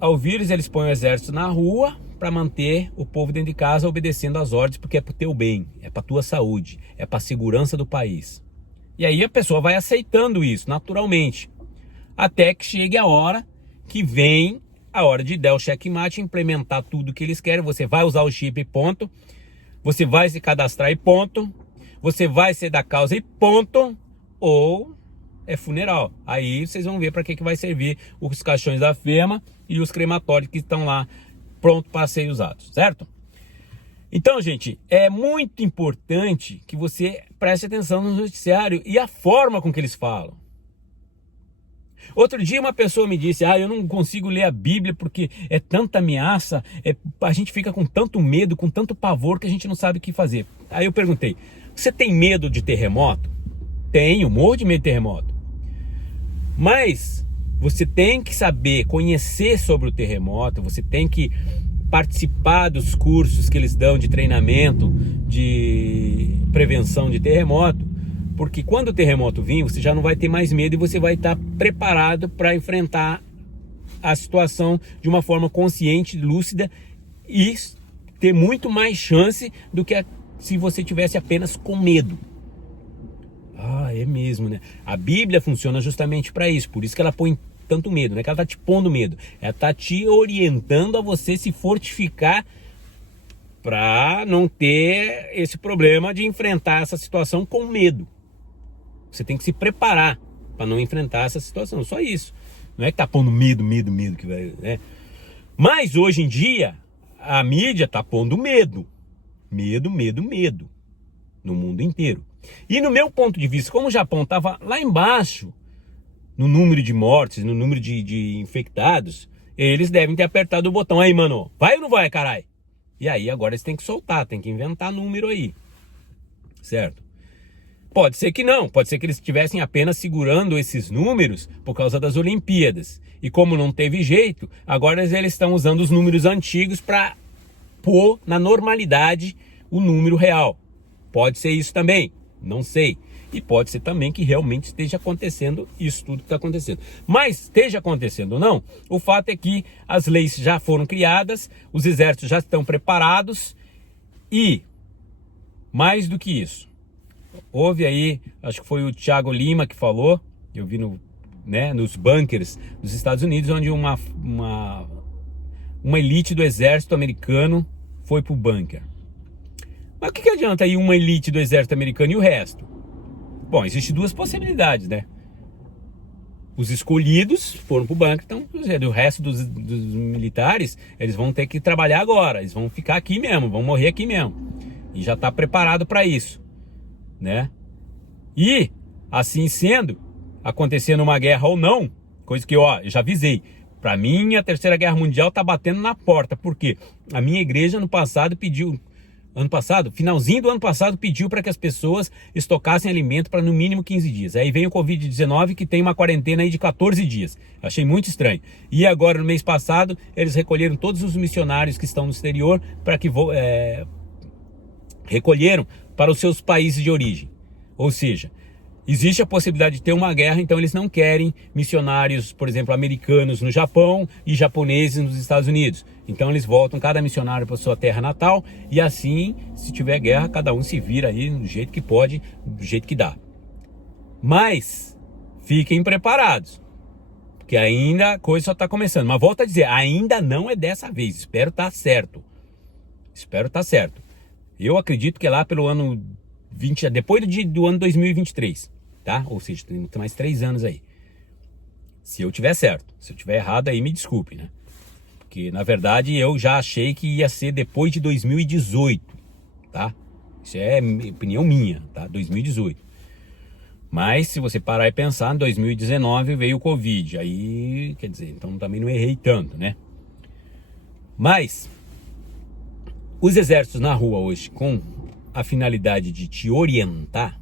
ao vírus, eles põem o exército na rua para manter o povo dentro de casa obedecendo às ordens, porque é para o teu bem, é para a tua saúde, é para a segurança do país. E aí a pessoa vai aceitando isso naturalmente, até que chegue a hora que vem a hora de dar o checkmate, implementar tudo que eles querem. Você vai usar o chip e ponto, você vai se cadastrar e ponto, você vai ser da causa e ponto, ou é funeral. Aí vocês vão ver para que vai servir os caixões da FEMA e os crematórios que estão lá prontos para serem usados, certo? Então, gente, é muito importante que você preste atenção no noticiário e a forma com que eles falam. Outro dia uma pessoa me disse, eu não consigo ler a Bíblia porque é tanta ameaça, a gente fica com tanto medo, com tanto pavor que a gente não sabe o que fazer. Aí eu perguntei, você tem medo de terremoto? Tenho, morro de medo de terremoto. Mas você tem que saber, conhecer sobre o terremoto, você tem que participar dos cursos que eles dão de treinamento, de prevenção de terremoto, porque quando o terremoto vir, você já não vai ter mais medo e você vai estar preparado para enfrentar a situação de uma forma consciente, lúcida e ter muito mais chance do que se você tivesse apenas com medo. É mesmo, né? A Bíblia funciona justamente para isso, por isso que ela põe tanto medo, não é que ela tá te pondo medo, ela tá te orientando a você se fortificar para não ter esse problema de enfrentar essa situação com medo. Você tem que se preparar para não enfrentar essa situação, só isso. Não é que tá pondo medo que vai, né? Mas hoje em dia a mídia tá pondo medo no mundo inteiro. E no meu ponto de vista, como o Japão tava lá embaixo no número de mortes, no número de infectados, eles devem ter apertado o botão. Aí, mano, vai ou não vai, carai? E aí agora eles têm que soltar, tem que inventar número aí, certo? Pode ser que não, pode ser que eles estivessem apenas segurando esses números por causa das Olimpíadas. E como não teve jeito, agora eles estão usando os números antigos para pôr na normalidade o número real. Pode ser isso também, não sei. E pode ser também que realmente esteja acontecendo isso tudo que está acontecendo. Mas esteja acontecendo ou não, o fato é que as leis já foram criadas, os exércitos já estão preparados e, mais do que isso, houve aí, acho que foi o Thiago Lima que falou, eu vi nos bunkers dos Estados Unidos, onde uma elite do exército americano foi para o bunker. Mas o que adianta aí uma elite do exército americano e o resto? Bom, existem duas possibilidades, né? Os escolhidos foram para o bunker, então o resto dos militares, eles vão ter que trabalhar agora, eles vão ficar aqui mesmo, vão morrer aqui mesmo. E já está preparado para isso, né? E, assim sendo, acontecendo uma guerra ou não, coisa que, eu já avisei, para mim a Terceira Guerra Mundial está batendo na porta, porque a minha igreja finalzinho do ano passado, pediu para que as pessoas estocassem alimento para no mínimo 15 dias. Aí vem o Covid-19 que tem uma quarentena aí de 14 dias. Achei muito estranho. E agora, no mês passado, eles recolheram todos os missionários que estão no exterior para que recolheram para os seus países de origem. Ou seja, existe a possibilidade de ter uma guerra, então eles não querem missionários, por exemplo, americanos no Japão e japoneses nos Estados Unidos. Então eles voltam cada missionário para sua terra natal e assim, se tiver guerra, cada um se vira aí do jeito que pode, do jeito que dá. Mas fiquem preparados, porque ainda a coisa só está começando. Mas volto a dizer, ainda não é dessa vez, espero estar certo. Eu acredito que lá pelo ano depois do ano 2023, tá? Ou seja, tem mais 3 anos aí. Se eu tiver certo, se eu tiver errado aí me desculpe, né? Porque na verdade eu já achei que ia ser depois de 2018, tá? Isso é opinião minha, tá? 2018. Mas se você parar e pensar, em 2019 veio o Covid, aí, quer dizer, então também não errei tanto, né? Mas os exércitos na rua hoje, com a finalidade de te orientar,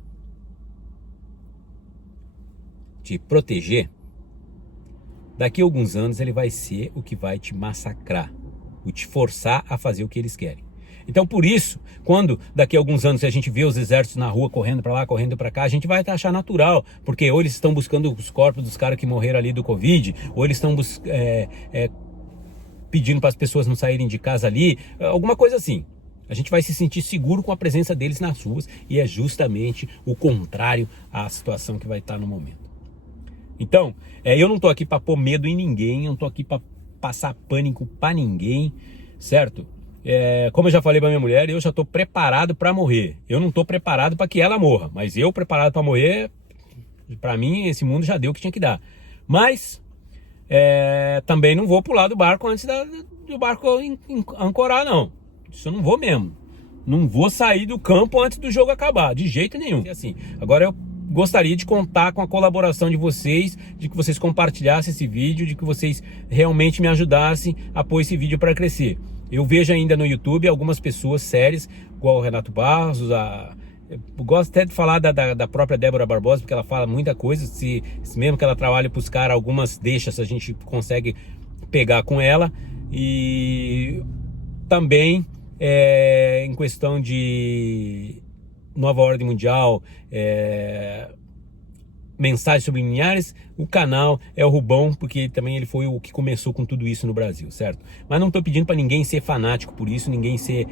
te proteger, daqui a alguns anos ele vai ser o que vai te massacrar, o te forçar a fazer o que eles querem. Então por isso, quando daqui a alguns anos a gente vê os exércitos na rua correndo para lá, correndo para cá, a gente vai achar natural, porque ou eles estão buscando os corpos dos caras que morreram ali do Covid, ou eles estão pedindo para as pessoas não saírem de casa ali, alguma coisa assim. A gente vai se sentir seguro com a presença deles nas ruas e é justamente o contrário à situação que vai estar no momento. Então, eu não estou aqui para pôr medo em ninguém, eu não estou aqui para passar pânico para ninguém, certo? Como eu já falei para minha mulher, eu já estou preparado para morrer. Eu não estou preparado para que ela morra, mas eu preparado para morrer, Para mim, esse mundo já deu o que tinha que dar. Mas também não vou pular do barco antes do barco ancorar, não. Isso eu não vou mesmo. Não vou sair do campo antes do jogo acabar, de jeito nenhum. Assim, agora eu gostaria de contar com a colaboração de vocês, de que vocês compartilhassem esse vídeo, de que vocês realmente me ajudassem a pôr esse vídeo para crescer. Eu vejo ainda no YouTube algumas pessoas sérias, igual o Renato Barros, eu gosto até de falar da própria Débora Barbosa, porque ela fala muita coisa, mesmo que ela trabalhe para os caras, algumas deixas a gente consegue pegar com ela. E também em questão de nova ordem mundial, mensagens subliminares, o canal é o Rubão, porque também ele foi o que começou com tudo isso no Brasil, certo? Mas não estou pedindo para ninguém ser fanático por isso, ninguém se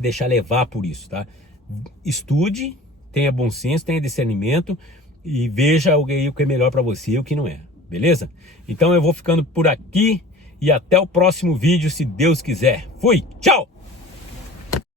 deixar levar por isso, tá? Estude, tenha bom senso, tenha discernimento e veja o que é melhor para você e o que não é, beleza? Então eu vou ficando por aqui e até o próximo vídeo, se Deus quiser. Fui, tchau!